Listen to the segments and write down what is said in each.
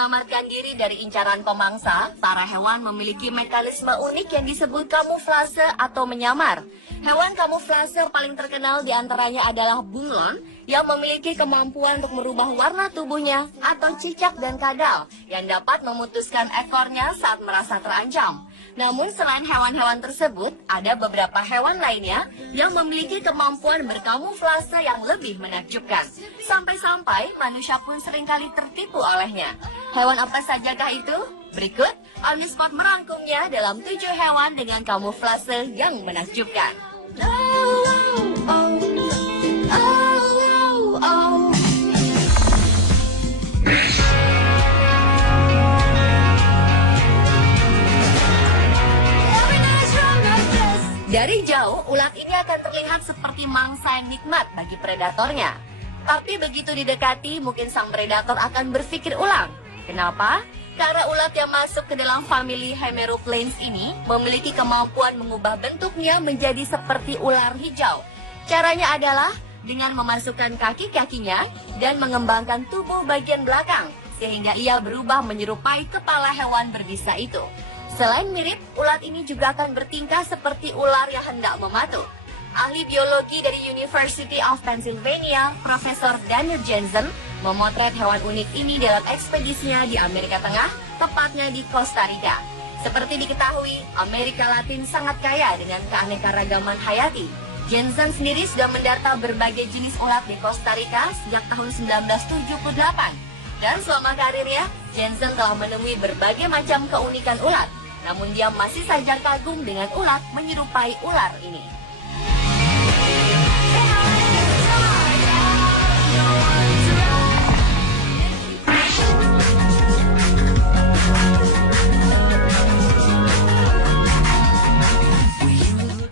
mengamankan diri dari incaran pemangsa, para hewan memiliki mekanisme unik yang disebut kamuflase atau menyamar. Hewan kamuflase paling terkenal diantaranya adalah bunglon yang memiliki kemampuan untuk merubah warna tubuhnya, atau cicak dan kadal yang dapat memutuskan ekornya saat merasa terancam. Namun selain hewan-hewan tersebut, ada beberapa hewan lainnya yang memiliki kemampuan berkamuflase yang lebih menakjubkan. Sampai-sampai manusia pun seringkali tertipu olehnya. Hewan apa sajakah itu? Berikut On The Spot merangkumnya dalam 7 hewan dengan kamuflase yang menakjubkan. Dari jauh, ulat ini akan terlihat seperti mangsa yang nikmat bagi predatornya. Tapi begitu didekati, mungkin sang predator akan berpikir ulang. Kenapa? Karena ulat yang masuk ke dalam famili Hemeroplanes ini memiliki kemampuan mengubah bentuknya menjadi seperti ular hijau. Caranya adalah dengan memasukkan kaki-kakinya dan mengembangkan tubuh bagian belakang, sehingga ia berubah menyerupai kepala hewan berbisa itu. Selain mirip, ulat ini juga akan bertingkah seperti ular yang hendak mematuk. Ahli biologi dari University of Pennsylvania, Profesor Daniel Jensen, memotret hewan unik ini dalam ekspedisinya di Amerika Tengah, tepatnya di Costa Rica. Seperti diketahui, Amerika Latin sangat kaya dengan keanekaragaman hayati. Jensen sendiri sudah mendata berbagai jenis ulat di Costa Rica sejak tahun 1978. Dan selama karirnya, Jensen telah menemui berbagai macam keunikan ulat. Namun dia masih saja kagum dengan ulat menyerupai ular ini.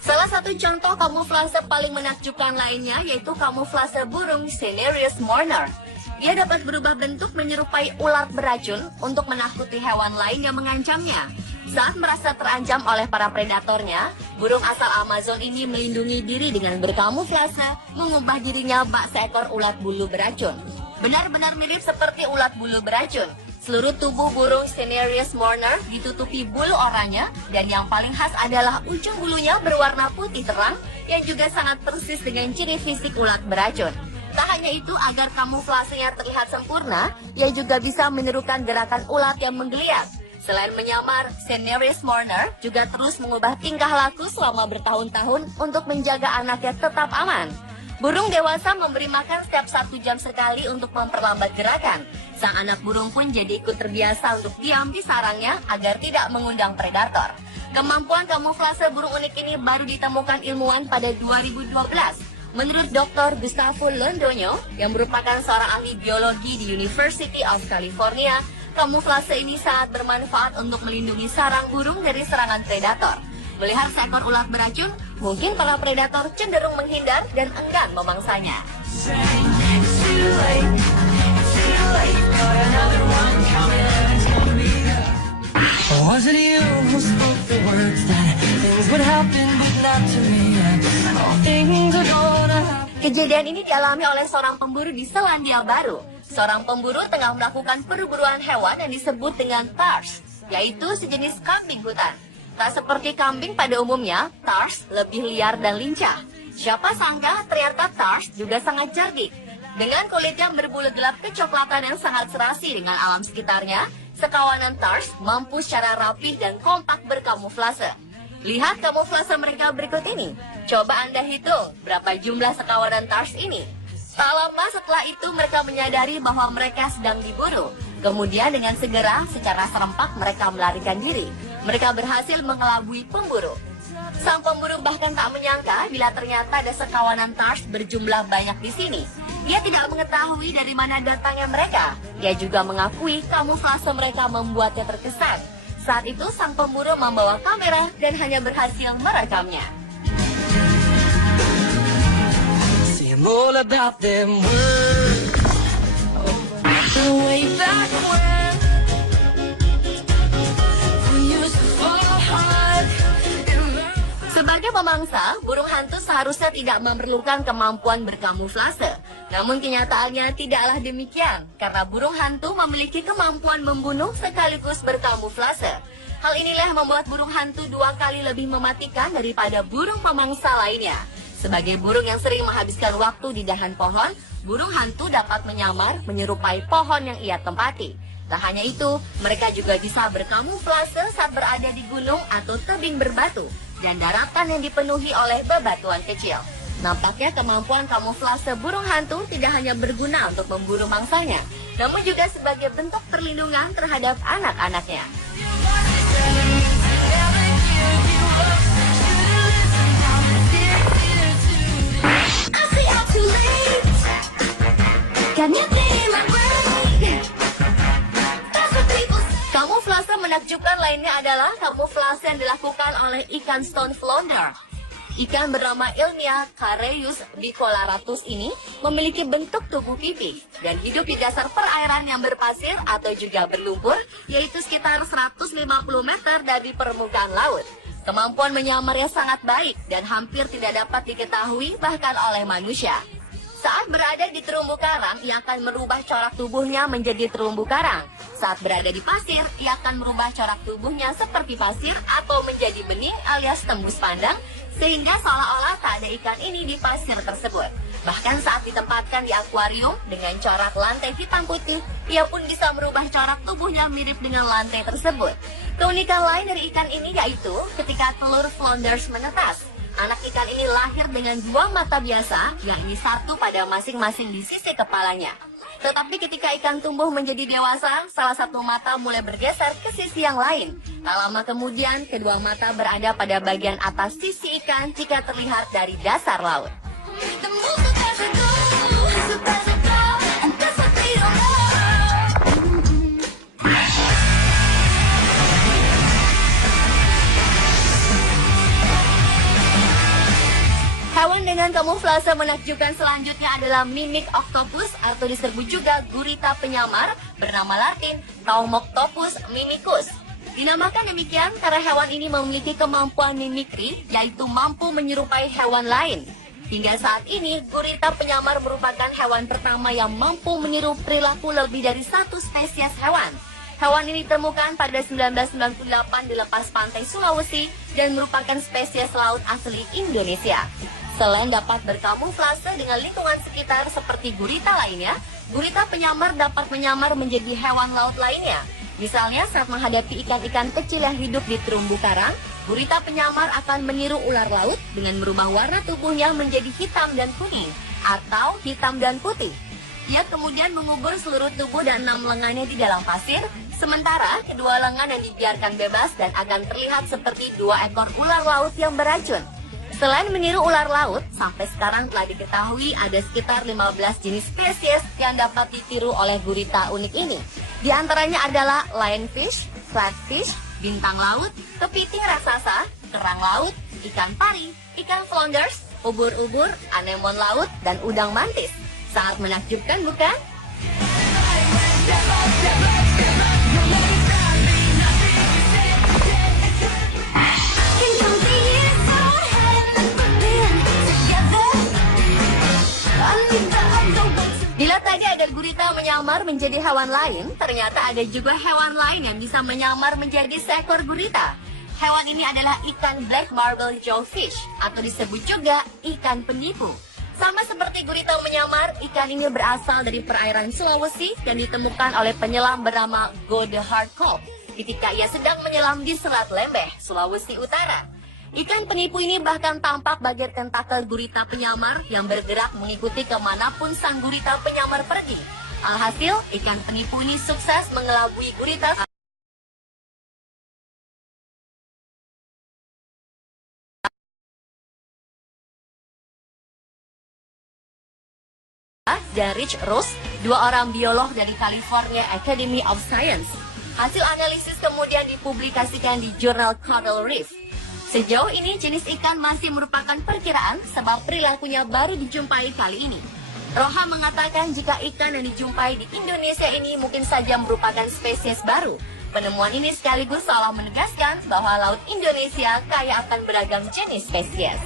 Salah satu contoh kamuflase paling menakjubkan lainnya yaitu kamuflase burung Cinereus mourner. Dia dapat berubah bentuk menyerupai ular beracun untuk menakuti hewan lain yang mengancamnya. Saat merasa terancam oleh para predatornya, burung asal Amazon ini melindungi diri dengan berkamuflase, mengubah dirinya bak seekor ulat bulu beracun. Benar-benar mirip seperti ulat bulu beracun. Seluruh tubuh burung Cinereus mourner ditutupi bulu oranye, dan yang paling khas adalah ujung bulunya berwarna putih terang yang juga sangat persis dengan ciri fisik ulat beracun. Tak hanya itu, agar kamuflasenya terlihat sempurna, ia juga bisa menirukan gerakan ulat yang menggeliat. Selain menyamar, Cinereus mourner juga terus mengubah tingkah laku selama bertahun-tahun untuk menjaga anaknya tetap aman. Burung dewasa memberi makan setiap 1 jam sekali untuk memperlambat gerakan. Sang anak burung pun jadi ikut terbiasa untuk diam di sarangnya agar tidak mengundang predator. Kemampuan kamuflase burung unik ini baru ditemukan ilmuwan pada 2012. Menurut Dr. Gustavo Londoño, yang merupakan seorang ahli biologi di University of California, kamuflase ini sangat bermanfaat untuk melindungi sarang burung dari serangan predator. Melihat seekor ulat beracun, mungkin para predator cenderung menghindar dan enggan memangsanya. Kejadian ini dialami oleh seorang pemburu di Selandia Baru. Seorang pemburu tengah melakukan perburuan hewan yang disebut dengan tars, yaitu sejenis kambing hutan. Tak seperti kambing pada umumnya, tars lebih liar dan lincah. Siapa sangka ternyata tars juga sangat cerdik. Dengan kulit yang berbulu gelap kecoklatan yang sangat serasi dengan alam sekitarnya, sekawanan tars mampu secara rapih dan kompak berkamuflase. Lihat kamuflase mereka berikut ini. Coba Anda hitung berapa jumlah sekawanan tars ini. Tak lama setelah itu mereka menyadari bahwa mereka sedang diburu. Kemudian dengan segera secara serempak mereka melarikan diri. Mereka berhasil mengelabui pemburu. Sang pemburu bahkan tak menyangka bila ternyata ada sekawanan tars berjumlah banyak di sini. Dia tidak mengetahui dari mana datangnya mereka. Dia juga mengakui kamuflase mereka membuatnya terkesan. Saat itu sang pemburu membawa kamera dan hanya berhasil merekamnya. All about them words, the way back when we used to fall hard. Sebagai pemangsa, burung hantu seharusnya tidak memerlukan kemampuan berkamuflase. Namun kenyataannya tidaklah demikian, karena burung hantu memiliki kemampuan membunuh sekaligus berkamuflase. Hal inilah membuat burung hantu 2 kali lebih mematikan daripada burung pemangsa lainnya. Sebagai burung yang sering menghabiskan waktu di dahan pohon, burung hantu dapat menyamar menyerupai pohon yang ia tempati. Tak hanya itu, mereka juga bisa berkamuflase saat berada di gunung atau tebing berbatu dan daratan yang dipenuhi oleh bebatuan kecil. Nampaknya kemampuan kamuflase burung hantu tidak hanya berguna untuk memburu mangsanya, namun juga sebagai bentuk perlindungan terhadap anak-anaknya. Kamuflase menakjubkan lainnya adalah kamuflase yang dilakukan oleh ikan stone flounder. Ikan bernama ilmiah Careus bicolaratus ini memiliki bentuk tubuh pipih dan hidup di dasar perairan yang berpasir atau juga berlumpur, yaitu sekitar 150 meter dari permukaan laut. Kemampuan menyamarnya sangat baik dan hampir tidak dapat diketahui bahkan oleh manusia. Saat berada di terumbu karang, ia akan merubah corak tubuhnya menjadi terumbu karang. Saat berada di pasir, ia akan merubah corak tubuhnya seperti pasir atau menjadi bening alias tembus pandang, sehingga seolah-olah tak ada ikan ini di pasir tersebut. Bahkan saat ditempatkan di akuarium dengan corak lantai hitam putih, ia pun bisa merubah corak tubuhnya mirip dengan lantai tersebut. Keunikan lain dari ikan ini yaitu ketika telur flounders menetas. Anak ikan ini lahir dengan 2 mata biasa, yakni 1 pada masing-masing di sisi kepalanya. Tetapi ketika ikan tumbuh menjadi dewasa, salah satu mata mulai bergeser ke sisi yang lain. Tak lama kemudian, kedua mata berada pada bagian atas sisi ikan jika terlihat dari dasar laut. Hewan dengan kamuflase menakjubkan selanjutnya adalah mimic octopus atau disebut juga gurita penyamar bernama Latin Thaumoktopus mimicus. Dinamakan demikian karena hewan ini memiliki kemampuan mimikri, yaitu mampu menyerupai hewan lain. Hingga saat ini, gurita penyamar merupakan hewan pertama yang mampu meniru perilaku lebih dari 1 spesies hewan. Hewan ini ditemukan pada 1998 di lepas pantai Sulawesi dan merupakan spesies laut asli Indonesia. Selain dapat berkamuflase dengan lingkungan sekitar seperti gurita lainnya, gurita penyamar dapat menyamar menjadi hewan laut lainnya. Misalnya saat menghadapi ikan-ikan kecil yang hidup di terumbu karang, gurita penyamar akan meniru ular laut dengan merubah warna tubuhnya menjadi hitam dan kuning atau hitam dan putih. Ia kemudian mengubur seluruh tubuh dan 6 lengannya di dalam pasir, sementara kedua lengan yang dibiarkan bebas dan akan terlihat seperti 2 ekor ular laut yang beracun. Selain meniru ular laut, sampai sekarang telah diketahui ada sekitar 15 jenis spesies yang dapat ditiru oleh gurita unik ini. Di antaranya adalah lionfish, flatfish, bintang laut, kepiting raksasa, kerang laut, ikan pari, ikan flounders, ubur-ubur, anemon laut, dan udang mantis. Sangat menakjubkan, bukan? Bila tadi ada gurita menyamar menjadi hewan lain, ternyata ada juga hewan lain yang bisa menyamar menjadi seekor gurita. Hewan ini adalah ikan black marble jawfish atau disebut juga ikan penipu. Sama seperti gurita menyamar, ikan ini berasal dari perairan Sulawesi dan ditemukan oleh penyelam bernama Godehard Kolb ketika ia sedang menyelam di Selat Lembeh, Sulawesi Utara. Ikan penipu ini bahkan tampak bagian tentakel gurita penyamar yang bergerak mengikuti kemanapun sang gurita penyamar pergi. Alhasil, ikan penipu ini sukses mengelabui gurita dan Rich Rose, 2 orang biolog dari California Academy of Science. Hasil analisis kemudian dipublikasikan di jurnal Coral Reef. Sejauh ini jenis ikan masih merupakan perkiraan sebab perilakunya baru dijumpai kali ini. Roha mengatakan jika ikan yang dijumpai di Indonesia ini mungkin saja merupakan spesies baru. Penemuan ini sekaligus seolah menegaskan bahwa Laut Indonesia kaya akan beragam jenis spesies.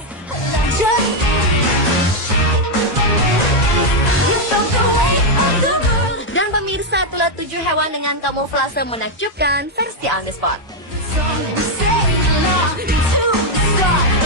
7 hewan dengan kamuflase menakjubkan versi on the spot. So say long to start.